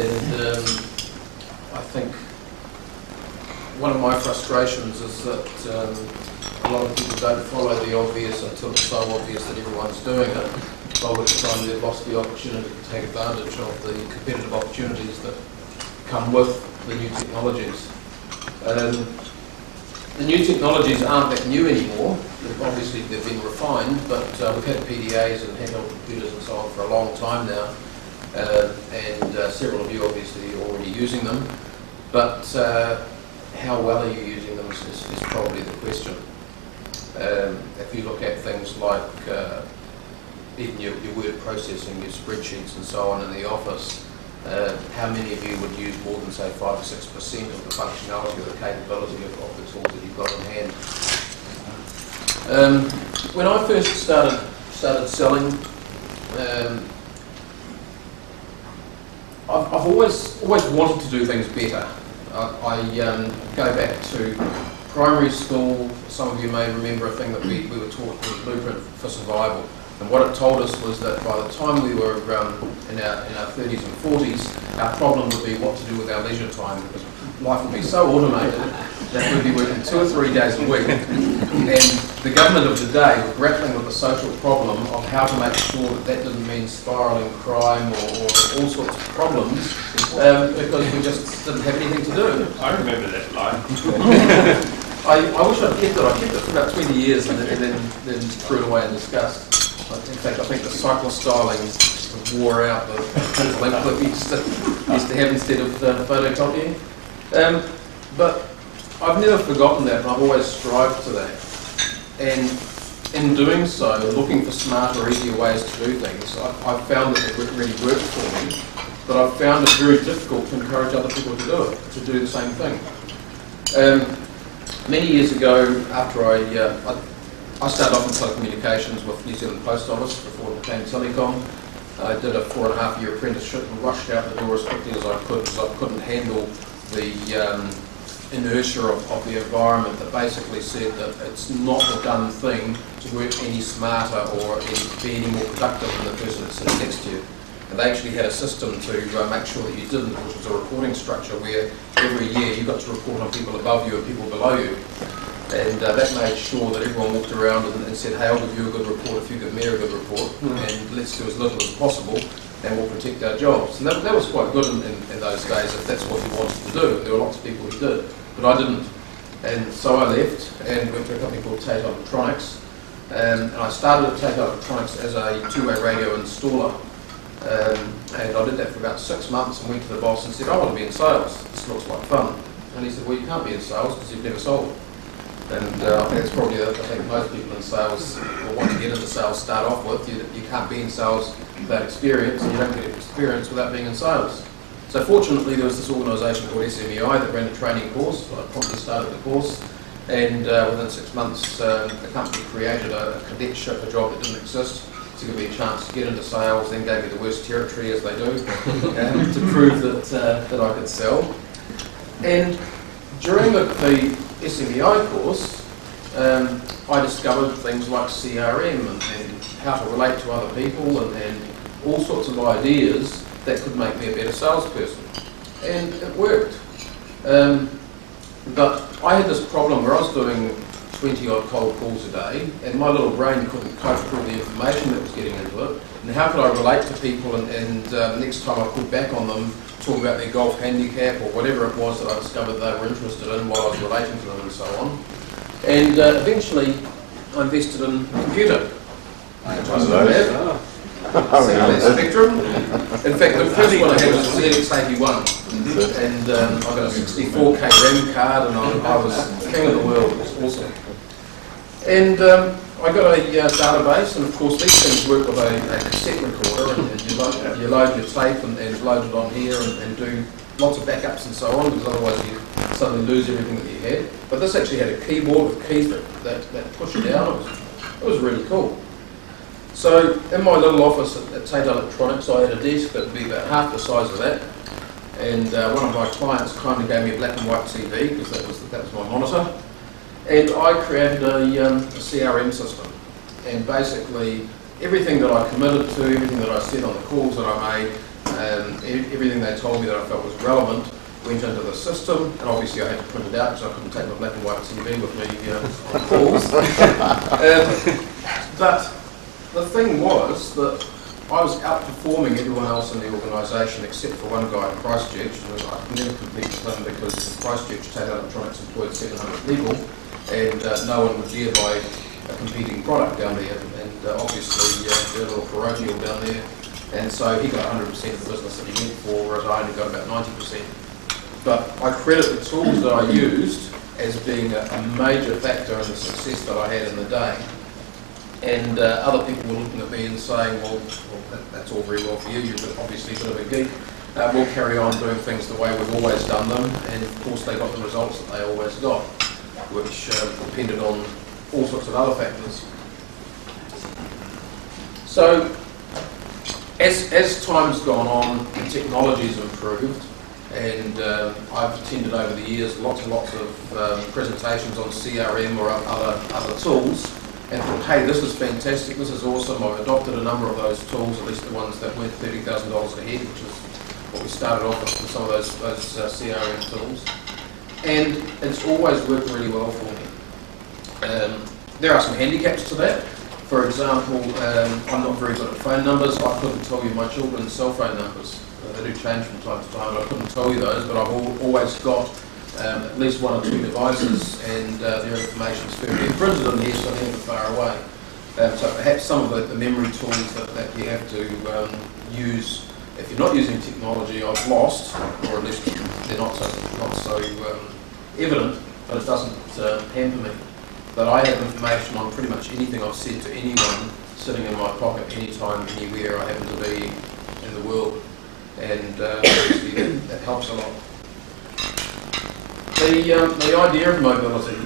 And I think one of my frustrations is that a lot of people don't follow the obvious until it's so obvious that everyone's doing it, by which time they've lost the opportunity to take advantage of the competitive opportunities that come with the new technologies. The new technologies aren't that new anymore. Obviously they've been refined, but we've had PDAs and handheld computers and so on for a long time now, and several of you obviously are already using them, but how well are you using them is probably the question. If you look at things like even your word processing, your spreadsheets and so on in the office, how many of you would use more than say 5 or 6% of the functionality or the capability of the tools that you've got in hand? When I first started selling, I've always wanted to do things better. I go back to primary school. Some of you may remember a thing that we were taught called Blueprint for Survival. And what it told us was that by the time we were in our 30s and 40s, our problem would be what to do with our leisure time, because life would be so automated that we'd be working 2 or 3 days a week. And the government of the day were grappling with the social problem of how to make sure that that didn't mean spiralling crime or all sorts of problems, because we just didn't have anything to do. I remember that line. I wish I'd kept it. I kept it for about 20 years and then threw it away in disgust. In fact, I think the cyclostyling wore out the link that we used to have instead of photocopying. But I've never forgotten that, and I've always strived to that. And in doing so, looking for smarter, easier ways to do things, I've found that it really works for me, but I've found it very difficult to encourage other people to do it, to do the same thing. Many years ago, after I started off in telecommunications with New Zealand Post Office before it became Telecom. I did a 4.5-year apprenticeship and rushed out the door as quickly as I could, because I couldn't handle the inertia of the environment that basically said that it's not a done thing to work any smarter or be any more productive than the person that's sitting next to you. And they actually had a system to make sure that you didn't, which was a reporting structure where every year you got to report on people above you and people below you. And that made sure that everyone walked around and said, hey, I'll give you a good report if you give me a good report, and let's do as little as possible, and we'll protect our jobs. And that was quite good in those days, if that's what you wanted to do. There were lots of people who did, but I didn't. And so I left and went to a company called Tate Electronics. And I started at Tate Electronics as a two-way radio installer. And I did that for about 6 months and went to the boss and said, I want to be in sales. This looks like fun. And he said, well, you can't be in sales because you've never sold. And I think it's probably the thing most people in sales or want to get into sales start off with. You can't be in sales without experience, and you don't get experience without being in sales. So fortunately there was this organisation called SMEI that ran a training course. I promptly started the course, and within 6 months the company created a cadetship, a job that didn't exist, to give me a chance to get into sales, then gave me the worst territory as they do, to prove that I could sell. And during the SMEI course, I discovered things like CRM and how to relate to other people and all sorts of ideas that could make me a better salesperson. And it worked. But I had this problem where I was doing 20 odd cold calls a day, and my little brain couldn't cope with all the information that was getting into it. And how could I relate to people and next time I put back on them, talk about their golf handicap or whatever it was that I discovered they were interested in while I was relating to them and so on. And eventually I invested in a computer, which I still have. Spectrum. In fact, the first one I had was a ZX81, and I got a 64k RAM card, and I was king of the world. It was awesome. And I got a database, and of course these things work with a cassette recorder, and you load your tape and load it on here and do lots of backups and so on, because otherwise you suddenly lose everything that you had. But this actually had a keyboard with keys that push it out. It was really cool. So in my little office at Tate Electronics, I had a desk that would be about half the size of that, and one of my clients kindly gave me a black and white TV, because that was my monitor, and I created a CRM system. And basically everything that I committed to, everything that I said on the calls that I made, Everything they told me that I felt was relevant went into the system, and obviously I had to print it out because I couldn't take my black and white TV with me on calls. But the thing was that I was outperforming everyone else in the organisation except for one guy in Christchurch, and I could never compete with him because Christchurch Tata Electronics employed 700 people, and no one would dare buy a competing product down there, and obviously they're a little parochial down there, and so he got 100% of the business that he went for, whereas I only got about 90%. But I credit the tools that I used as being a major factor in the success that I had in the day. And other people were looking at me and saying, well, that's all very well for you, you're obviously a bit of a geek. We'll carry on doing things the way we've always done them, and of course they got the results that they always got, which depended on all sorts of other factors. So, as time's gone on, the technology's improved, and I've attended over the years lots and lots of presentations on CRM or other tools, and thought, hey, this is fantastic, this is awesome. I've adopted a number of those tools, at least the ones that went $30,000 a head, which is what we started off with some of those CRM tools. And it's always worked really well for me. There are some handicaps to that. For example, I'm not very good at phone numbers. I couldn't tell you my children's cell phone numbers. They do change from time to time, but I couldn't tell you those, but I've always got at least one or two devices, and their information is firmly imprinted in there, so they're never far away. So perhaps some of the memory tools that you have to use, if you're not using technology, I've lost, or at least they're not so evident, but it doesn't hamper me. But I have information on pretty much anything I've said to anyone sitting in my pocket anytime, anywhere I happen to be in the world, and obviously that helps a lot. The idea of mobility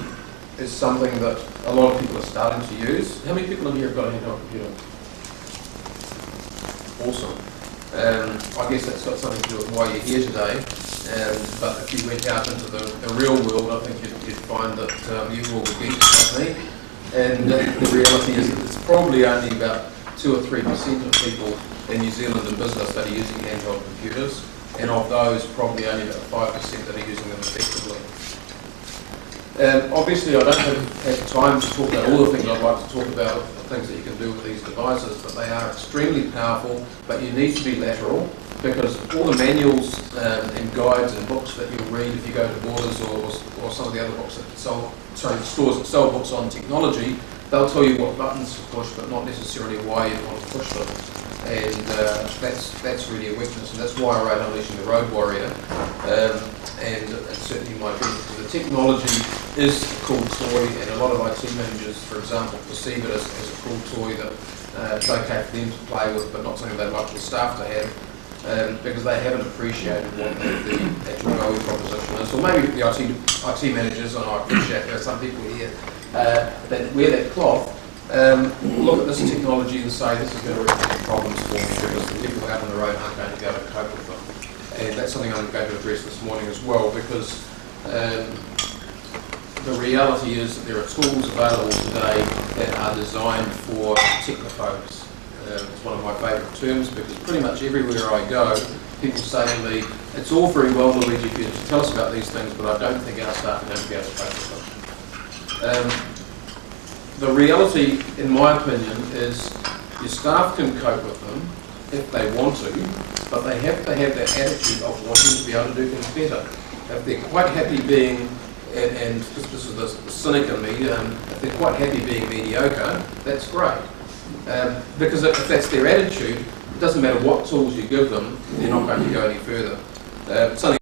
is something that a lot of people are starting to use. How many people in here have got a handheld computer? Awesome. I guess that's got something to do with why you're here today. But if you went out into the real world, I think you'd find that you all would be like me. And the reality is that it's probably only about 2 or 3% of people in New Zealand in business that are using handheld computers. And of those, probably only about 5% that are using them effectively. Obviously, I don't have time to talk about all the things I'd like to talk about, the things that you can do with these devices, but they are extremely powerful, but you need to be lateral, because all the manuals and guides and books that you'll read if you go to Borders or some of the other books that stores that sell books on technology, they'll tell you what buttons to push, but not necessarily why you want to push them. And that's really a weakness, and that's why I wrote Unleashing the Road Warrior. And it's certainly my opinion, because the technology is a cool toy, and a lot of IT managers, for example, perceive it as a cool toy that it's okay for them to play with, but not something they'd like the staff to have, because they haven't appreciated what the actual value proposition is. Or maybe the IT managers, and I appreciate there are some people here that wear that cloth, look at this technology and say, this is going to represent problems for me, because the people out on the road aren't going to be able to cope with them. And that's something I'm going to address this morning as well, because the reality is that there are tools available today that are designed for technophobes. It's one of my favourite terms, because pretty much everywhere I go, people say to me, it's all very well, Luigi, for you to tell us about these things, but I don't think our staff are going to be able to cope with them. The reality, in my opinion, is your staff can cope with them if they want to, but they have to have that attitude of wanting to be able to do things better. If they're quite happy being, and this is the cynic in me, if they're quite happy being mediocre, that's great. Because if that's their attitude, it doesn't matter what tools you give them, they're not going to go any further. Something